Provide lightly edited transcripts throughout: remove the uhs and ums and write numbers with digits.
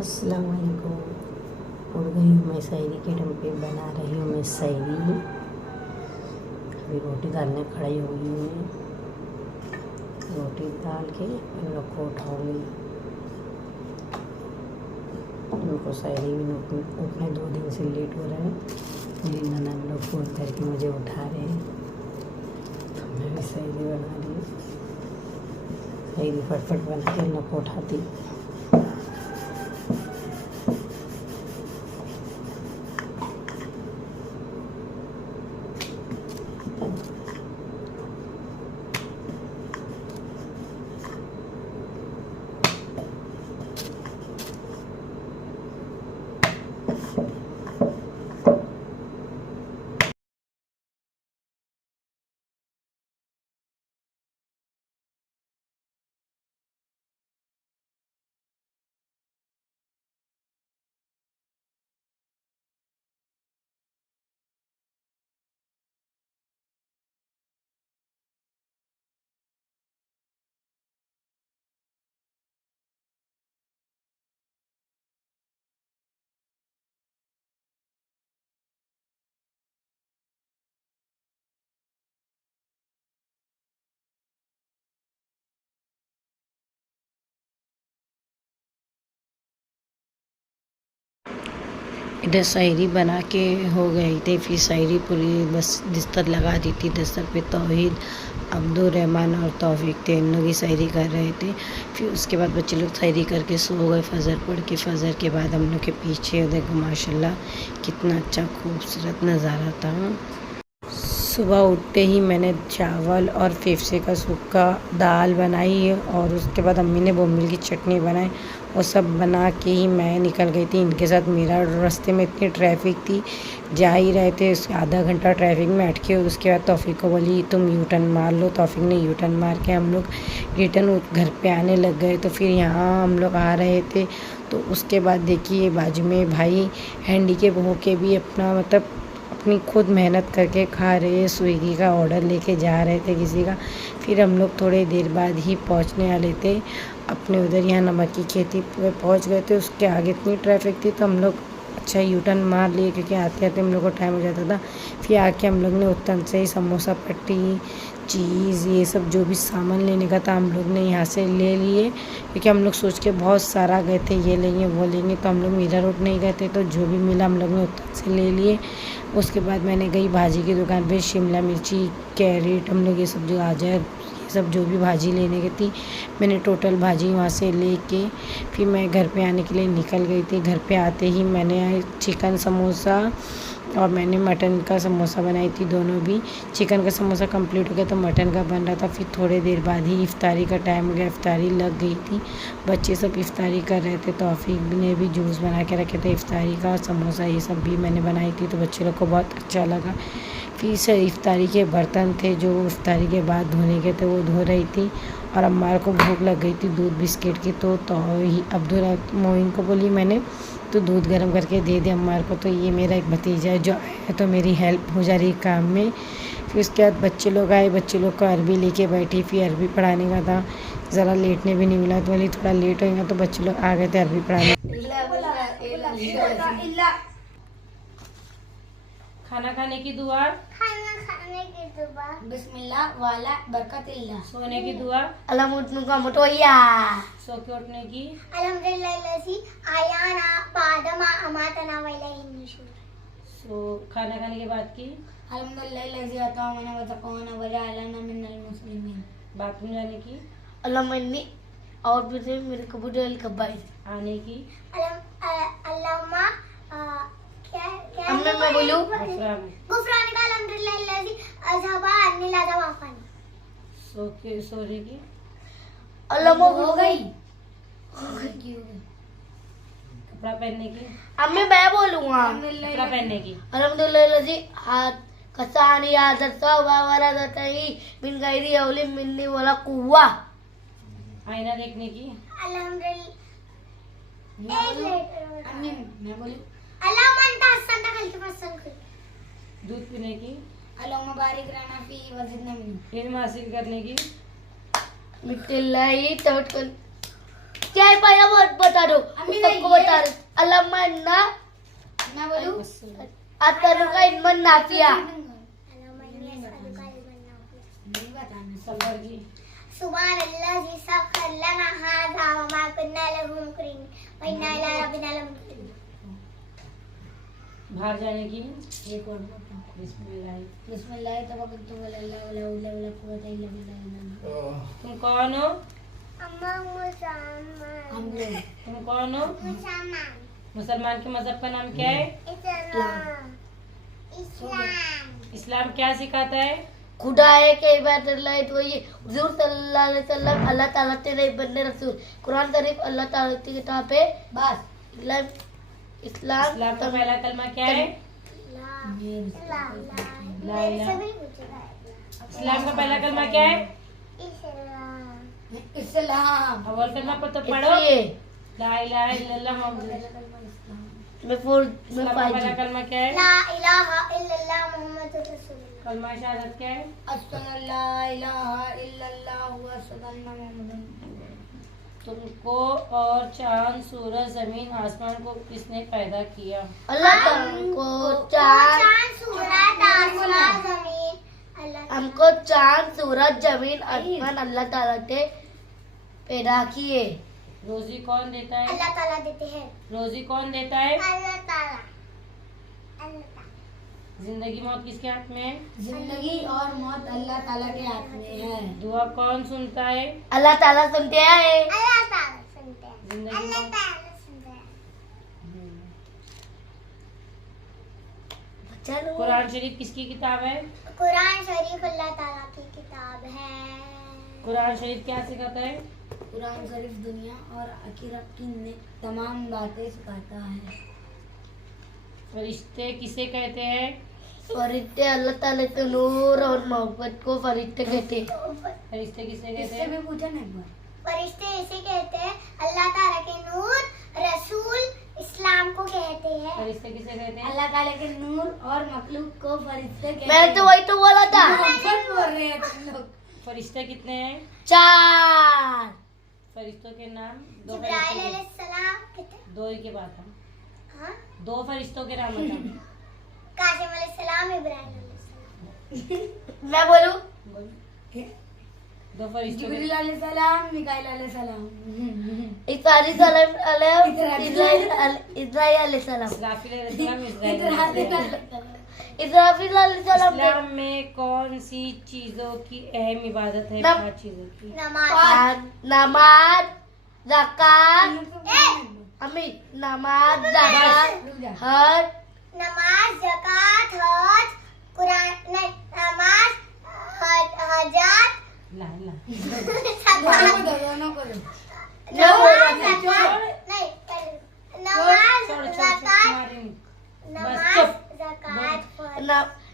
अस्सलाम वालेकुम। उड़ गई हूँ मैं शायरी के टाइम पे, बना रही हूँ मैं शायरी। अभी रोटी डालने खड़ी हुई हूँ मैं। रोटी डाल के इन लोग को उठाऊँगी। उनको शायरी भी उठने 2 दिन से लेट हो रहे हैं। मेरी ननद लोग फ़ोन करके मुझे उठा रहे हैं, तो मैं भी शायरी बना रही हूँ। शायरी फटफट बना के इन लोग को उठाती। इधर शायरी बना के हो गई थी, फिर शायरी पूरी बस बिस्तर लगा दी थी। बिस्तर पे तौहीद, अब्दुर्रहमान और तौफीक थे, इन लोग ही शायरी कर रहे थे। फिर उसके बाद बच्चे लोग शायरी करके सो गए। फजर पढ़ के, फजर के बाद हम लोग के पीछे देखो माशाल्लाह कितना अच्छा खूबसूरत नज़ारा था। सुबह उठते ही मैंने चावल और फेफसे का सूखा दाल बनाई और उसके बाद अम्मी ने बोम्बिल की चटनी बनाई और सब बना के ही मैं निकल गई थी इनके साथ। मेरा रास्ते में इतनी ट्रैफिक थी, जा ही रहे थे, उसके आधा घंटा ट्रैफिक में अटके। उसके बाद तौफीक को बोली तुम यू टर्न मार लो। तौफीक ने यू टर्न मार के हम लोग रिटर्न घर पे आने लग गए। तो फिर यहाँ हम लोग आ रहे थे, तो उसके बाद देखिए बाजू में भाई हैंडीकेप होके भी अपना मतलब अपनी खुद मेहनत करके खा रहे, स्विगी का ऑर्डर लेके जा रहे थे किसी का। फिर हम लोग थोड़ी देर बाद ही पहुंचने वाले थे अपने उधर, यहाँ नमक की खेती पे पहुंच गए थे। उसके आगे इतनी ट्रैफिक थी तो हम लोग अच्छा यू टर्न मार लिए, क्योंकि आते आते हम लोग को टाइम हो जाता था। फिर आके हम लोग ने उतन से ही समोसा पट्टी, चीज़, ये सब जो भी सामान लेने का था हम लोग ने यहाँ से ले लिए, क्योंकि हम लोग सोच के बहुत सारा गए थे ये लेंगे वो लेंगे, तो हम लोग मीरा रोड नहीं गए थे, तो जो भी मिला हम लोग ने उतन से ले लिए। उसके बाद मैंने गई भाजी की दुकान पे, शिमला मिर्ची, कैरेट, हम लोग ये सब जो गाजर, ये सब जो भी भाजी लेने की थी मैंने टोटल भाजी वहाँ से लेके फिर मैं घर पे आने के लिए निकल गई थी। घर पे आते ही मैंने चिकन समोसा और मैंने मटन का समोसा बनाई थी, दोनों भी। चिकन का समोसा कंप्लीट हो गया तो मटन का बन रहा था। फिर थोड़ी देर बाद ही इफ्तारी का टाइम हो गया, इफ्तारी लग गई थी, बच्चे सब इफ्तारी कर रहे थे। तौफीक ने भी जूस बना के रखे थे इफ्तारी का, समोसा ये सब भी मैंने बनाई थी, तो बच्चे लोग को बहुत अच्छा लगा। फिर से इफ्तारी के बर्तन थे जो इफ्तारी के बाद धोने के थे वो धो रही थी, और अम्मार को भूख लग गई थी दूध बिस्किट की, तो अब्दुल मोइन को बोली मैंने तो दूध गर्म करके दे दे अम्मार को। तो ये मेरा एक भतीजा है जो आया, तो मेरी हेल्प हो जा रही काम में। फिर उसके बाद बच्चे लोग आए, बच्चे लोग को अरबी लेके बैठी, फिर अरबी पढ़ाने का था, ज़रा लेटने भी नहीं मिला, तो बोली थोड़ा लेट होगा, तो बच्चे लोग आ गए थे अरबी पढ़ाने। खाना खाने की दुआ, बिस्मिल्लाह वाला बरकतिल्लाह। सोने की दुआ, अलमुतनुका मुटोया। सो के उठने की, अल्हम्दुलिल्लाह आयाना बादमा अमातना वइलैहि नुशूर। सो खाना खाने के बाद की, अल्हम्दुलिल्लाह अतामना व तक़वाना व जअलना मिनल मुस्लिमीन। बाथरूम जाने की, अल्लाहुम्मा और भी मेरे कबूल कबाई आने की, अल्लाहुम्मा क्या क्या अम्मा मैं बोलूं गुफरान का अल्हम्दुलिल्लाह अज़हबा अन्निल अज़वाफन। सो के सोने की, अल्लाहुम्मा हो गई कपड़ा पहनने की, अम्मी मैं बोलूंगा कपड़ा पहनने की, अल्हम्दुलिल्लाह हाथ कसानी आदत वरदतई मिन गैरी औली मिन्नी वला कुव्वा। आईना देखने की, अल्हम्दुलिल्लाह अम्मी मैं बोलूं अल्लाहुम्मा अंता हसन तकल के पसंद कर। दूध पीने की, अल्लाहुम्मा बारिक लना फी वज़िदना मिन। इल्म हासिल करने की, बिस्मिल्लाह तवक्कल क्या है पहला वर्ड बता दो, सबको बता दो। अल्लामा ना मैं बोलूं अतनुका इल्मन नाफिया। नहीं बताना सफर की सुब्हानल्लाज़ी सख्खर लना हाज़ा व मा कुन्ना लहू मुक़रिनीन व इन्ना इला रब्बिना लमुनक़लिबून। बाहर जाने की एक और बताओ। बिस्मिल्लाह। बिस्मिल्लाह तवक्कलतु अल्लाह वला हौला वला कुव्वता इल्ला बिल्लाह। तुम कौन हो? अम्मा मुसलमान हम लोग तुम कौन हो? मुसलमान मुसलमान के मजहब का नाम क्या है? इस्लाम इस्लाम क्या सिखाता है? खुदा है कि इबादत अल्लाह है, तो ये हुजूर सल्लल्लाहु अलैहि वसल्लम अल्लाह ताला के नहीं बनने रसूल, कुरान शरीफ अल्लाह ताला की किताब है। बस इस्लाम इस्लाम का पहला कलमा क्या है? ला इलाहा। इस्लाम का पहला कलमा क्या है? इस्लाम अव्वल कलमा को तो पढ़ो। इसलिए ला इलाहा इल्लल्लाह मुहम्मद। मैं इस्लाम का पहला 5G। कलमा क्या है? ला इलाहा इल्लल्लाह मुहम्मदुर रसूलुल्लाह। कलमा शहादत क्या है? अश्हदु अल्ला इलाहा इल्लल्लाह व अश्हदु अन्ना मुहम्मदन। तुमको और चांद, सूरज, जमीन, आसमान को किसने पैदा किया? अल्लाह को चांद सूरत आसमान जमीन अल्लाह हमको चांद सूरज जमीन आसमान अल्लाह ताला के पैदा किए। रोजी कौन देता है? अल्लाह ताला देते हैं। रोजी कौन देता है? अल्लाह ताला अल्लाह ताला। जिंदगी मौत किसके हाथ में है? जिंदगी और मौत अल्लाह ताला के हाथ में है। दुआ कौन सुनता है? अल्लाह ताला सुनते हैं। अल्लाह ताला सुनते हैं। जिंदगी अल्लाह मौत ताला सुनते हैं। चलो कुरान शरीफ किसकी किताब है? कुरान शरीफ अल्लाह ताला की किताब है। कुरान शरीफ क्या सिखाता है? कुरान शरीफ दुनिया और आखिरत की तमाम बातें सिखाता है। फरिश्ते किसे कहते हैं? फरिश्ते अल्लाह ताला के नूर और मोहब्बत को फरिश्ते कहते हैं। फरिश्ते किसे कहते इससे हैं? भी पूछा ना एक बार। फरिश्ते इसे कहते हैं, अल्लाह ताला के नूर, रसूल, इस्लाम को कहते हैं। फरिश्ते किसे कहते हैं? अल्लाह ताला के नूर और मखलूक को फरिश्ते कहते मैं तो वही तो बोला था। मोहब्बत बोल रहे हैं तुम लोग। फरिश्ते कितने हैं? 4 फरिश्तों के नाम दो। जिब्राइल फरिश्ते अलैहिस्सलाम कितने? दो ही के बात है। हाँ, दो फरिश्तों के नाम बताओ। कासिम अलैहिस्सलाम, इब्राहिम अलैहिस्सलाम। मैं बोलूं दो फरिश्तों के जिब्रील अलैहिस्सलाम, मिकाईल अलैहिस्सलाम। इस्राइल अलैहिस्सलाम, इस्राफील अलैहिस्सलाम, इस्राईल इस्राफील अलैहिस्सलाम। अलैहिस्सलाम। इस्राफील अलैहिस्सलाम के इस्लाम में कौन सी चीजों की अहम इबादत है? नम- 5 चीजों की। नमाज। नमाज, ज़कात, ए, अम्मी नमाज, ज़कात, रुक जा। हज, नमाज, ज़कात, हज, कुरान नहीं, नमाज, हजात, ला ला दोनों को दो, दोनों को दो। नमाज, नहीं, ज़कात, नहीं, नमाज, छोड़ छोड़ ज़कात, मारेंगे। नमाज, चुप। ज़कात, फर्ज।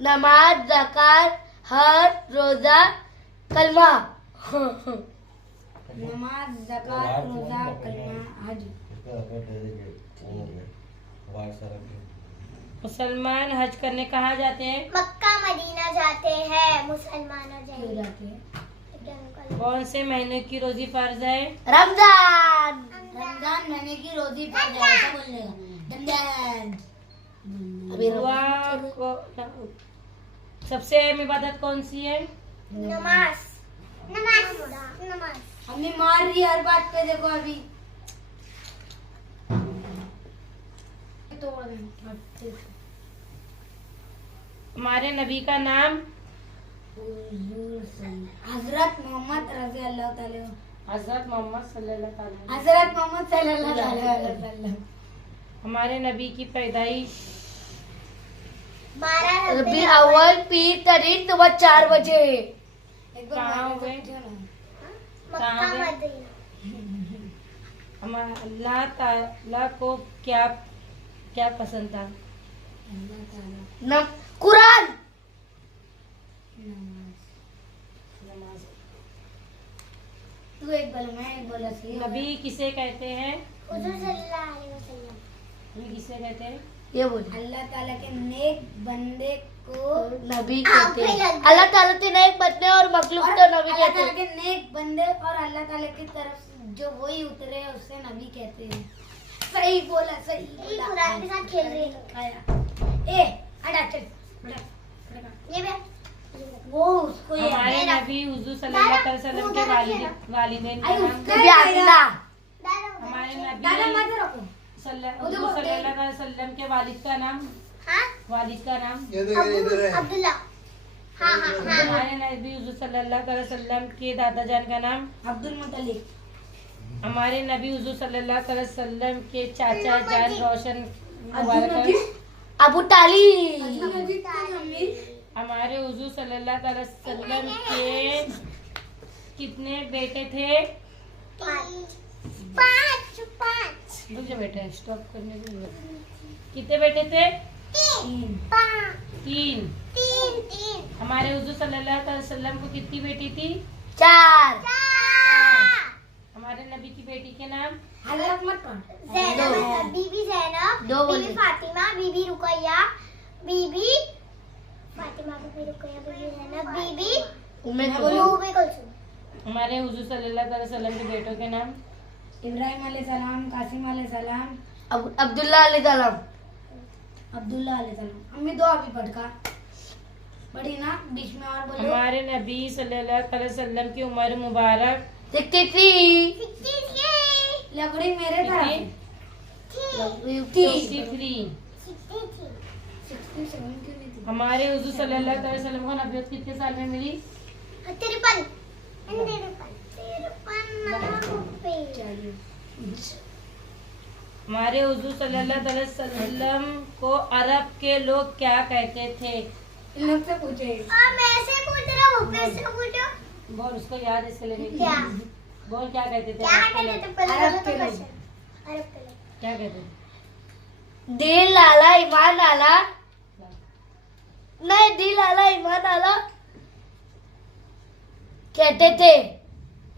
नमाज, ज़कात, हज, रोजा, कलमा। नमाज, ज़कात, रोजा, कलमा, हज। मुसलमान हज करने कहाँ जाते हैं? मक्का मदीना जाते हैं मुसलमान और क्यों जैन। जाते हैं? कौन से महीने की रोजी फर्ज है? रमजान, रमजान महीने की रोजी पर ऐसा बोलने का। रमजान। अभी दुआ को सबसे अहम इबादत कौन सी है? नमाज, नमाज, नमाज। हमें मार रही है हर बात पे, देखो अभी तोड़ देना। हमारे नबी का नाम? हजरत मोहम्मद रजी अल्लाह ताला। हजरत मोहम्मद सल्लल्लाहु अलैहि वसल्लम। हजरत मोहम्मद सल्लल्लाहु अलैहि वसल्लम। हमारे नबी की पैदाइश? 12 रबी अव्वल पीर तारीख सुबह 4 बजे। एक बार कहाँ मार हुए? सकते हो ना? मक्का कहाँ गए? मदीना। अल्लाह ताला को क्या क्या पसंद था? अल्लाह ताला कुरान, नमाज। नमाज। तू एक बोल, मैं एक बोला सी। नबी किसे कहते हैं? हुजूर सल्लल्लाहु अलैहि वसल्लम। नबी किसे कहते हैं? ये बोल अल्लाह ताला के नेक बंदे को नबी कहते हैं। अल्लाह ताला के नेक बंदे और मखलूक तो नबी अल्लाह कहते ताला हैं। के नेक बंदे और अल्लाह ताला की तरफ से जो वही उतरे उससे नबी कहते हैं। सही बोला, सही बोला। कुरान के साथ खेल रही है। खाया। ए हटा चल, हटा। ये भी वो उसको ये हमारे नबी हुजूर सल्लल्लाहु अलैहि वसल्लम के वालिदैन का नाम, बीबी आमिना। हमारे नबी दादा मत रखो। हुजूर सल्लल्लाहु अलैहि वसल्लम के वालिद का नाम, हाँ वालिद का नाम। अब्दुल्ला। हाँ हाँ हाँ हमारे नबी हुजूर सल्लल्लाहु अलैहि वसल्लम के दादा जान का नाम, अब्दुल मुतलिब। हमारे नबी हुजूर सल्लल्लाहु अलैहि वसल्लम के चाचा जान रोशन अब्दुल मुबारक। नबी। अबू तालिब। हमारे हुजूर सल्लल्लाहु अलैहि वसल्लम के कितने बेटे थे? पाँच पाँच रुक जा बेटा, स्टॉप करने को बोलो। कितने बेटे थे? तीन। तीन तीन हमारे हुजूर सल्लल्लाहु अलैहि वसल्लम को कितनी बेटी थी? 4। हमारे नबी की बेटी के नाम? हल्ला मत पढ़। जैनब, बीबी जैनब, दो बोल बीबी दे। फातिमा, बीबी रुकैया, बीबी फातिमा, बीबी रुकैया, बीबी जैनब, बीबी उम्मे उम्मे कुलसूम। हमारे हुजूर सल्लल्लाहु अलैहि वसल्लम के बेटों के नाम? इब्राहिम अलैहिस्सलाम, कासिम अलैहिस्सलाम, अब्दुल्ला अलैहिस्सलाम। अब्दुल्ला अलैहिस्सलाम। अम्मी दो अभी पढ़ का पढ़ी ना, बीच में और बोलो। हमारे नबी सल्लल्लाहु अलैहि वसल्लम की उम्र मुबारक 63। लकड़ी मेरे तरफ है। 63। 67 क्यों नहीं थी? हमारे हुजूर सल्लल्लाहु अलैहि वसल्लम को नबूवत कितने साल में मिली? 53 हमारे हुजूर सल्लल्लाहु अलैहि वसल्लम को अरब के लोग क्या कहते थे? इन लोग से पूछे। मैं से पूछ रहा हूँ, फिर से पूछो। बोल, उसको याद है, इसके लिए क्या बोल, क्या कहते थे क्या अरब के कहते लोग? थे? पहले अरब बोलो तो के लोग। क्वेश्चन। अरब के लोग क्या कहते थे? दिल आला ईमान आला, नहीं दिल आला ईमान आला कहते थे।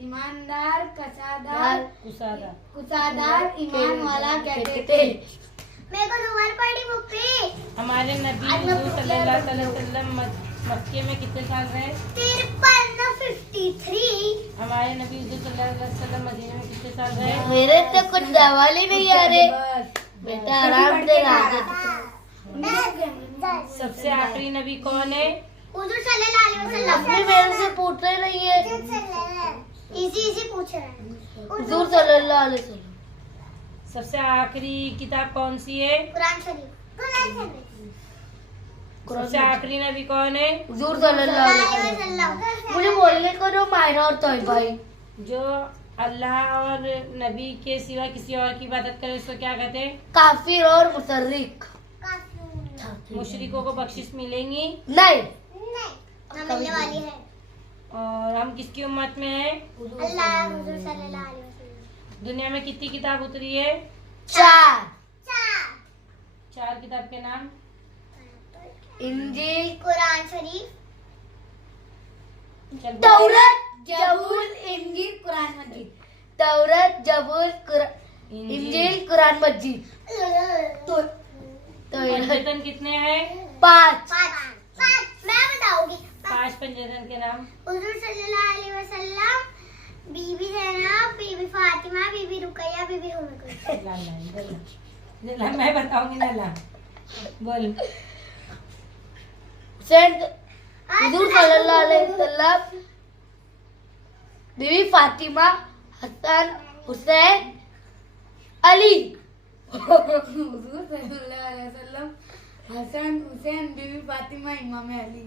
ईमानदार, कसादार, कुसादा। कुसादार, ईमान वाला कहते थे। मेरे को तुम्हारी पढ़ी बुक पे। हमारे नबी हुजूर सल्लल्लाहु अलैहि वसल्लम मक्के में कितने साल रहे? 53 हमारे नबी हुजूर सल्लल्लाहु अलैहि वसल्लम मदीने में कितने साल रहे? मेरे तो कुछ सवाल ही नहीं आ रहे। बस। बेटा आराम से रहा। सबसे आखिरी नबी कौन है? हुजूर सल्लल्लाहु अलैहि वसल्लम। अपने मेरे से पूछ रहे नहीं है। इजी पूछ रहा है। हुजूर सल्लल्लाहु अलैहि वसल्लम। सबसे आखिरी किताब कौन सी है? कुरान शरीफ। कुरान शरीफ। सबसे आखिरी नबी कौन है? हुजूर सल्लल्लाहु अलैहि वसल्लम। मुझे बोलने को दो मायना और तोय भाई। जो अल्लाह और नबी के सिवा किसी और की इबादत करे उसको क्या कहते हैं? काफिर और मुशर्रिक। मुशरिकों को बख्शिश मिलेंगी नहीं, नहीं मिलने वाली है। और हम किसकी उम्मत में हैं? अल्लाह हुजूर सल्लल्लाहु अलैहि वसल्लम। दुनिया में कितनी किताब उतरी है? 4। 4 किताब के नाम? इंजील, कुरान शरीफ, चल तौरत, जबूर, इंजील, कुरान मजीद। तौरत, जबूर, इंजील, कुरान मजीद। तो पंचतन कितने हैं? 5। मैं बताऊंगी। 5 पंचतन के नाम? हुजूर सल्लल्लाहु अलैहि वसल्लम, बीबी जैनब, बीबी फातिमा, बीबी रुकैया, बीबी उम्मे कुलसूम। ला ला इधर ला। ला, मैं बताऊंगी ना, ला बोल। सेंट हुजूर सल्लल्लाहु अलैहि वसल्लम, बीबी फातिमा, हसन, हुसैन, अली। हुजूर सल्लल्लाहु अलैहि वसल्लम, हसन, हुसैन, बीबी फातिमा, इमाम अली।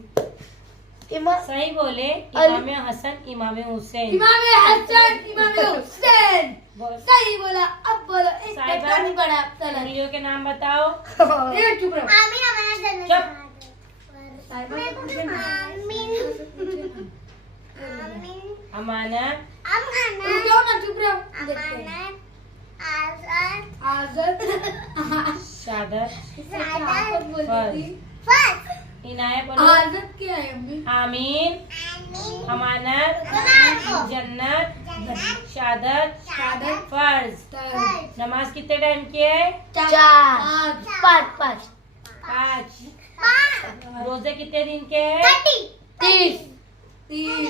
सही बोले। इमाम हसन, इमाम हुसैन। इमाम हसन, इमाम हुसैन। बोल। सही बोला। अब बोलो एक साहिबा, टक्का नहीं पड़ा। चलो उंगलियों के नाम बताओ। ये चुप रहो। आमीन हमारा जन्नत चुप। साहिबा को पूछे ना। आमीन आमीन अमानत, अमानत रुक जाओ ना, चुप रहो। देखते हैं। अमानत आजाद आज़ाद। शहादत, शहादत बोलती थी। फर्ज इनायत बोलो। आज़ाद क्या है अम्मी? आमीन, आमीन अमानत, गुनाह जन्नत, जन्नत शहादत, शहादत, फर्ज। फर्ज। नमाज कितने टाइम की है? 4, 5, 5। 5 रोजे कितने दिन के हैं? 30 30। 30।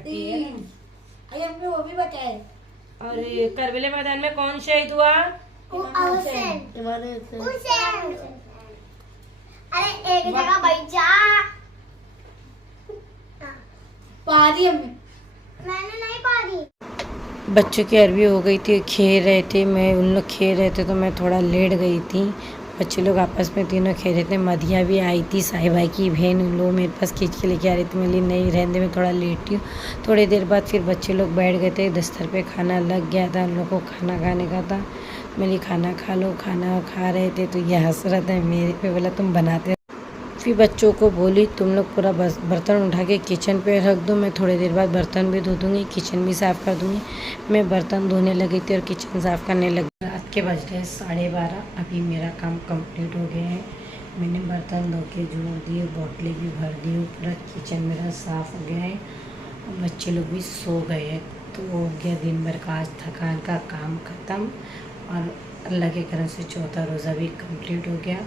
30 है ना? अरे हमने वो भी बताया। और ये करबले मैदान में कौन शहीद हुआ? हुसैन। इमाम हुसैन। हुसैन। अरे एक जगह बैठ जा। पढ़ा दी हमने। मैंने नहीं पढ़ी। बच्चों की अरबी हो गई थी, खेल रहे थे, मैं उन लोग खेल रहे थे तो मैं थोड़ा लेट गई थी। बच्चे लोग आपस में तीनों खेल रहे थे। मधिया भी आई थी, साई भाई की बहन, उन लोग मेरे पास खींच के लेके आ रही थी। मैं बोली नहीं रहने, मैं थोड़ा लेट हूँ। थोड़ी देर बाद फिर बच्चे लोग बैठ गए थे, दस्तर पे खाना लग गया था, उन लोग को खाना खाने का था। मेरी खाना खा लो, खाना खा रहे थे तो ये हंस रहा था मेरे पे, बोला तुम बनाते। फिर बच्चों को बोली तुम लोग पूरा बर्तन उठा के किचन पे रख दो, मैं थोड़ी देर बाद बर्तन भी धो दूँगी, किचन भी साफ़ कर दूँगी। मैं बर्तन धोने लगी थी और किचन साफ़ करने लगी। रात के बज रहे 12:30। अभी मेरा काम कंप्लीट हो गया है। मैंने बर्तन धो के जोड़ दिए, बोतलें भी भर दी, पूरा किचन मेरा साफ़ हो गया है और बच्चे लोग भी सो गए हैं। तो हो गया दिन भर का आज थकान का काम ख़त्म और अल्लाह के करम से चौथा रोज़ा भी कंप्लीट हो गया।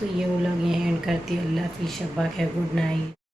तो ये वो लोग ये एंड करती है। अल्लाह हाफ़िज़, शब्बा खैर, गुड नाइट।